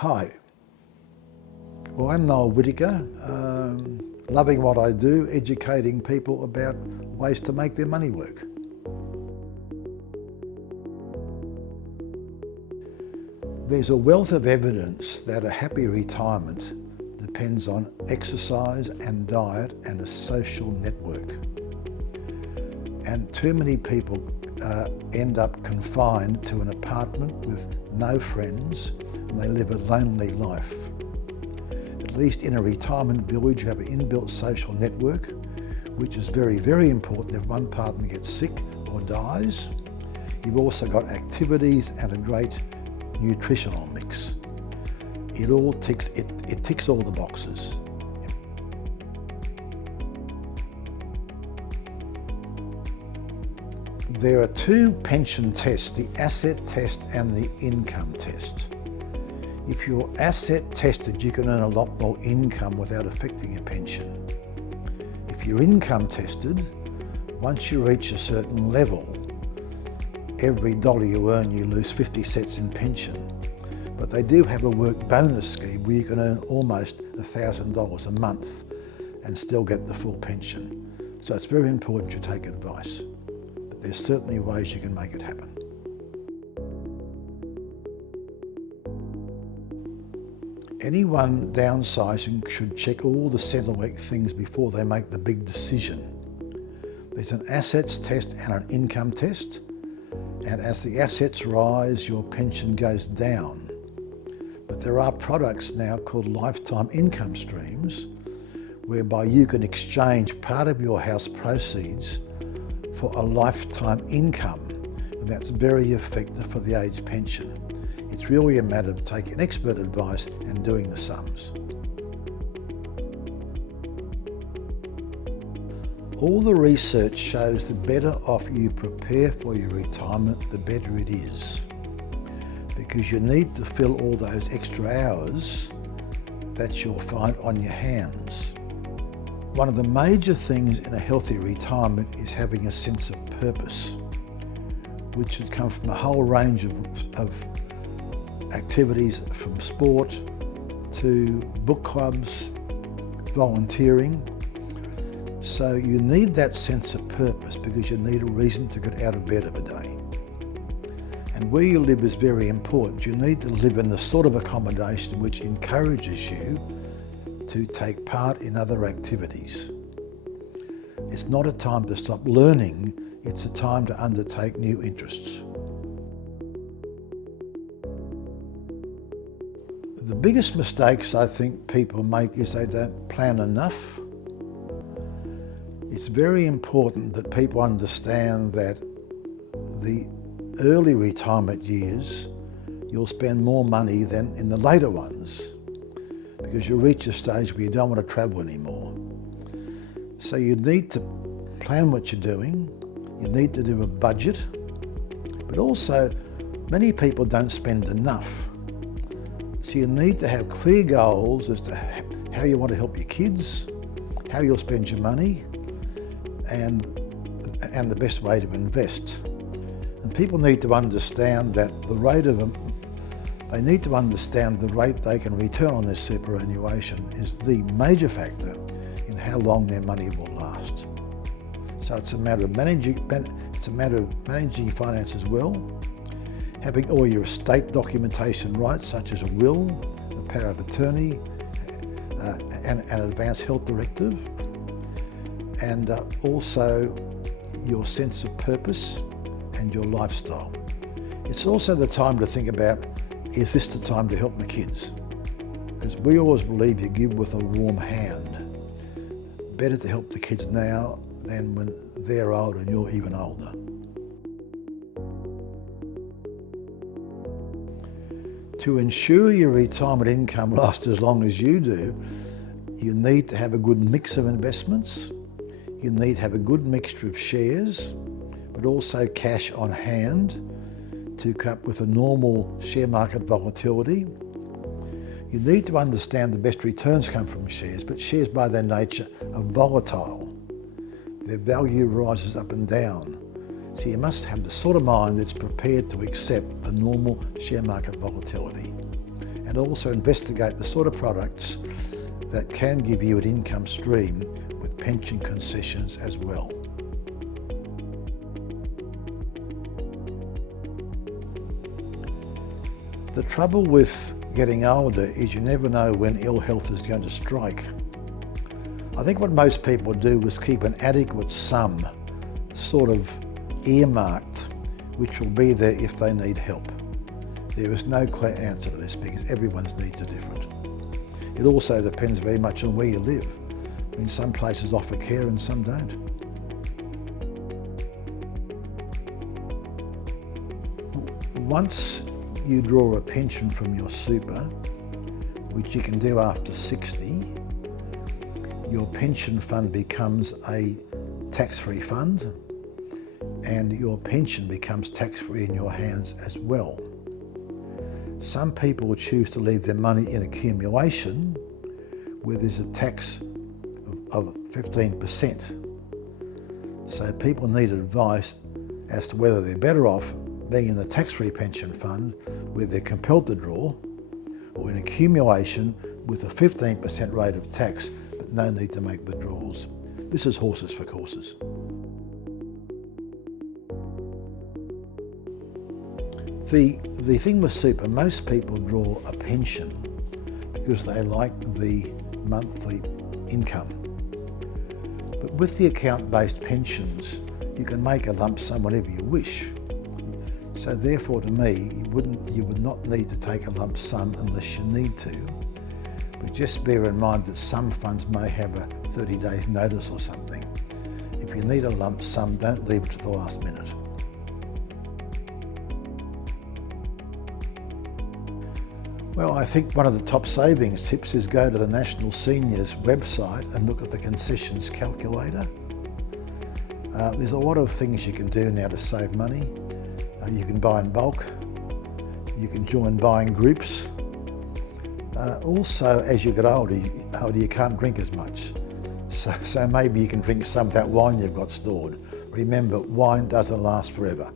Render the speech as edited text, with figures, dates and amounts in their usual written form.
Hi, well, I'm Noel Whittaker, loving what I do, educating people about ways to make their money work. There's a wealth of evidence that a happy retirement depends on exercise and diet and a social network. And too many people end up confined to an apartment with no friends, and they live a lonely life. At least in a retirement village, you have an inbuilt social network, which is very, very important if one partner gets sick or dies. You've also got activities and a great nutritional mix. It ticks all the boxes. There are two pension tests, the asset test and the income test. If you're asset tested, you can earn a lot more income without affecting your pension. If you're income tested, once you reach a certain level, every dollar you earn, you lose 50 cents in pension. But they do have a work bonus scheme where you can earn almost $1,000 a month and still get the full pension. So it's very important you take advice. But there's certainly ways you can make it happen. Anyone downsizing should check all the central things before they make the big decision. There's an assets test and an income test, and as the assets rise, your pension goes down. But there are products now called lifetime income streams, whereby you can exchange part of your house proceeds for a lifetime income, and that's very effective for the age pension. It's really a matter of taking expert advice and doing the sums. All the research shows the better off you prepare for your retirement, the better it is. Because you need to fill all those extra hours that you'll find on your hands. One of the major things in a healthy retirement is having a sense of purpose, which should come from a whole range of activities, from sport to book clubs, volunteering. So you need that sense of purpose because you need a reason to get out of bed of a day. And where you live is very important. You need to live in the sort of accommodation which encourages you to take part in other activities. It's not a time to stop learning, it's a time to undertake new interests. The biggest mistakes I think people make is they don't plan enough. It's very important that people understand that the early retirement years, you'll spend more money than in the later ones because you'll reach a stage where you don't want to travel anymore. So you need to plan what you're doing, you need to do a budget, but also many people don't spend enough. So you need to have clear goals as to how you want to help your kids, how you'll spend your money, and the best way to invest. And people need to understand that they need to understand the rate they can return on their superannuation is the major factor in how long their money will last. So it's a matter of managing your finances well, having all your estate documentation right, such as a will, a power of attorney, and an advance health directive, and also your sense of purpose and your lifestyle. It's also the time to think about, is this the time to help my kids? Because we always believe you give with a warm hand. Better to help the kids now than when they're old and you're even older. To ensure your retirement income lasts as long as you do, you need to have a good mix of investments. You need to have a good mixture of shares, but also cash on hand to cope with a normal share market volatility. You need to understand the best returns come from shares, but shares by their nature are volatile. Their value rises up and down. So you must have the sort of mind that's prepared to accept the normal share market volatility. and also investigate the sort of products that can give you an income stream with pension concessions as well. The trouble with getting older is you never know when ill health is going to strike. I think what most people do is keep an adequate sum sort of earmarked, which will be there if they need help. There is no clear answer to this because everyone's needs are different. It also depends very much on where you live. I mean, some places offer care and some don't. Once you draw a pension from your super, which you can do after 60, your pension fund becomes a tax-free fund and your pension becomes tax-free in your hands as well. Some people will choose to leave their money in accumulation where there's a tax of 15%. So people need advice as to whether they're better off being in the tax-free pension fund where they're compelled to draw, or in accumulation with a 15% rate of tax but no need to make withdrawals. This is horses for courses. The thing with super, most people draw a pension because they like the monthly income. But with the account-based pensions, you can make a lump sum whenever you wish. So therefore, to me, you would not need to take a lump sum unless you need to. But just bear in mind that some funds may have a 30 days notice or something. If you need a lump sum, don't leave it to the last minute. Well, I think one of the top savings tips is go to the National Seniors website and look at the concessions calculator. There's a lot of things you can do now to save money. You can buy in bulk, you can join buying groups. Also, as you get older, you can't drink as much. So maybe you can drink some of that wine you've got stored. Remember, wine doesn't last forever.